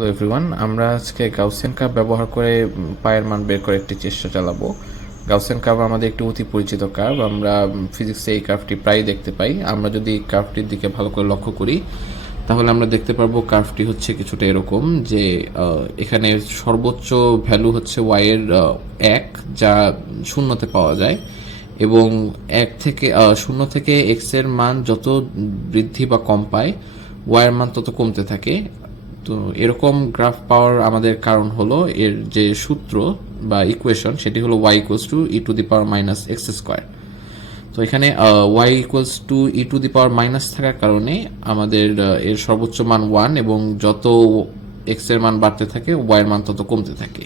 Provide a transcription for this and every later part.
Hello everyone, আমরা আজকে Gaussian curve ব্যবহার করে পায়ের মান বের করে একটি চেষ্টা চালাবো। গাউসিয়ান কার্ভ আমাদের একটি অতি পরিচিত কার্ভ। আমরা ফিজিক্সে এই কার্ভটি প্রায় দেখতে পাই। আমরা যদি কার্ভটির দিকে ভালো করে লক্ষ্য করি তাহলে আমরা দেখতে পারবো কার্ভটি হচ্ছে কিছুটা এরকম যে এখানে সর্বোচ্চ ভ্যালু হচ্ছে ওয়াই এর 1, যা শূন্যতে পাওয়া যায়, এবং 0 থেকে এক্স এর মান যত বৃদ্ধি বা কম পায় ওয়াইয়ের মান তত কমতে থাকে। তো এরকম গ্রাফ পাওয়ার আমাদের কারণ হলো এর যে সূত্র বা ইকুয়েশন সেটি হলো y equals to E to the power minus x square. তো এখানে y equals to E to the power minus থাকার কারণে আমাদের এর সর্বোচ্চ মান 1, এবং যত এক্স এর মান বাড়তে থাকে y এর মান তত কমতে থাকে,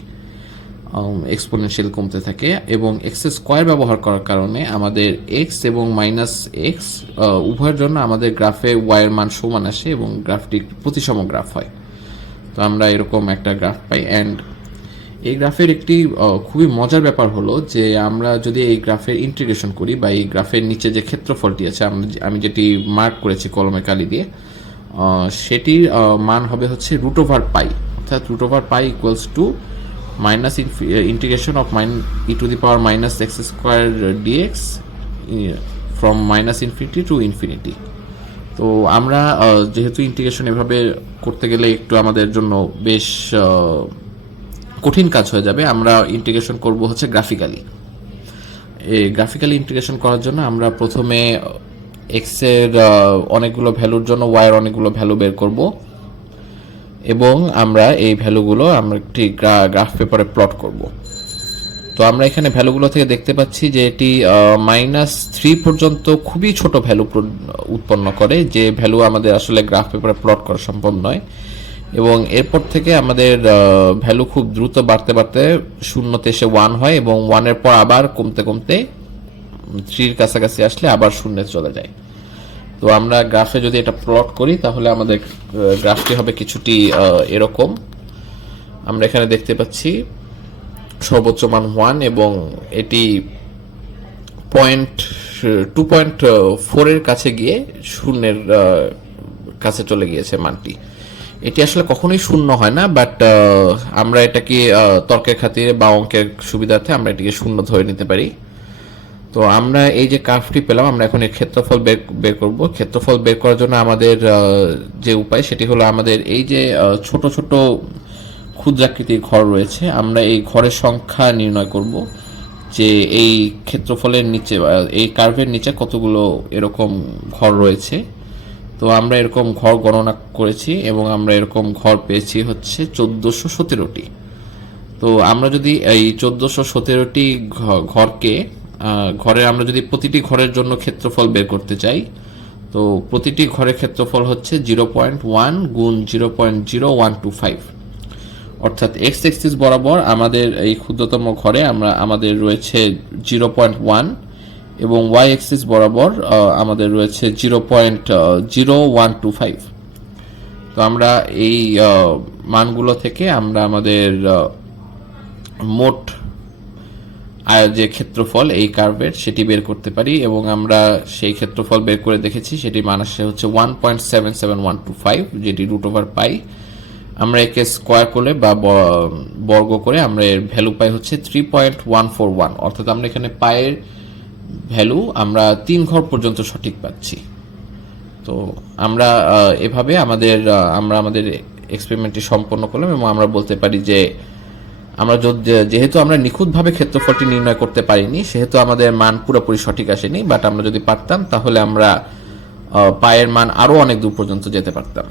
এক্সপোনেনশিয়াল কমতে থাকে। এবং এক্স স্কোয়ার ব্যবহার করার কারণে আমাদের এক্স এবং মাইনাস এক্স উভয়ের জন্য আমাদের গ্রাফে y এর মান সমান আসে এবং গ্রাফটি প্রতিসম গ্রাফ হয়। তো আমরা এরকম একটা গ্রাফ পাই। অ্যান্ড এই গ্রাফের একটি খুবই মজার ব্যাপার হলো যে আমরা যদি এই গ্রাফের ইন্টিগ্রেশন করি বা এই গ্রাফের নিচে যে ক্ষেত্রফলটি আছে আমি যেটি মার্ক করেছি কলমে কালি দিয়ে, সেটির মান হবে হচ্ছে রুট ওভার পাই, অর্থাৎ root over pi equals to minus integration of e to the power minus x square dx from minus infinity to infinity. তো আমরা যেহেতু ইন্টিগ্রেশন এভাবে করতে গেলে একটু আমাদের জন্য বেশ কঠিন কাজ হয়ে যাবে, আমরা ইন্টিগ্রেশন করব হচ্ছে গ্রাফিক্যালি। এই গ্রাফিক্যালি ইন্টিগ্রেশন করার জন্য আমরা প্রথমে এক্স এর অনেকগুলো ভ্যালুর জন্য ওয়াই এর অনেকগুলো ভ্যালু বের করব, এবং আমরা এই ভ্যালুগুলো আমরা একটি গ্রাফ পেপারে প্লট করব। তো আমরা এখানে ভ্যালুগুলো থেকে দেখতে পাচ্ছি যে এটি -3 পর্যন্ত খুবই ছোট ভ্যালু উৎপন্ন করে, যে ভ্যালু আমাদের আসলে গ্রাফ পেপারে প্লট করা সম্ভব নয়। এবং এরপর থেকে আমাদের ভ্যালু খুব দ্রুত বাড়তে বাড়তে 0তে এসে 1 হয়, এবং 1-এর পর আবার কমতে কমতে 3-র কাছাকাছি আসলে আবার 0-এ চলে যায়। তো আমরা গ্রাফে যদি এটা প্লট করি তাহলে আমাদের গ্রাফটি হবে কিছুটি এরকম। আমরা এখানে দেখতে পাচ্ছি সর্বোচ্চ মান 1, এবং এটি 2.4 এর কাছে গিয়ে 0-এর কাছে চলে গিয়েছে মানটি। এটি আসলে কখনোই 0 হয় না, বাট আমরা এটাকে তর্কের খাতিরে বা অঙ্কের সুবিধার্থে আমরা এটিকে 0 ধরে নিতে পারি। তো আমরা এই যে কার্ভটি পেলাম, আমরা এখন এর ক্ষেত্রফল বের করব। ক্ষেত্রফল বের করার জন্য আমাদের যে উপায় সেটি হলো আমাদের এই যে ছোট ছোট ক্ষুদ্রাকৃতির ঘর রয়েছে, আমরা এই ঘরের সংখ্যা নির্ণয় করব যে এই ক্ষেত্রফলের নিচে এই কার্ভের নিচে কতগুলো এরকম ঘর রয়েছে। তো আমরা এরকম ঘর গণনা করেছি এবং আমরা এরকম ঘর পেয়েছি হচ্ছে 1417টি। তো আমরা যদি এই 1417টি ঘরকে ঘরের আমরা যদি প্রতিটি ঘরের জন্য ক্ষেত্রফল বের করতে চাই, তো প্রতিটি ঘরের ক্ষেত্রফল হচ্ছে 0.1 গুণ 0.0125, অর্থাৎ এক্স এক্সিস বরাবর আমাদের এই ক্ষুদ্রতম ঘরে আমাদের রয়েছে 0.1, এবং ওয়াই এক্সিস বরাবর আমাদের রয়েছে 0.0125। তো আমরা এই মানগুলো থেকে আমরা আমাদের মোট যে ক্ষেত্রফল এই কার্ভের সেটি বের করতে পারি, এবং আমরা সেই ক্ষেত্রফল বের করে দেখেছি সেটির মান আসে হচ্ছে 1.77125, যেটি রুট ওভার পাই। আমরা একে স্কোয়ার করলে বা বর্গ করে আমরা এর ভ্যালু পাই হচ্ছে 3.141, অর্থাৎ আমরা এখানে পায়ের ভ্যালু আমরা 3 ঘর পর্যন্ত সঠিক পাচ্ছি। তো আমরা এভাবে আমাদের এক্সপেরিমেন্টটি সম্পন্ন করলাম, এবং আমরা বলতে পারি যে আমরা যেহেতু আমরা নিখুঁতভাবে ক্ষেত্রফলটি নির্ণয় করতে পারিনি, সেহেতু আমাদের মান পুরোপুরি সঠিক আসেনি, বাট আমরা যদি পারতাম তাহলে আমরা পায়ের মান আরো অনেক দূর পর্যন্ত যেতে পারতাম।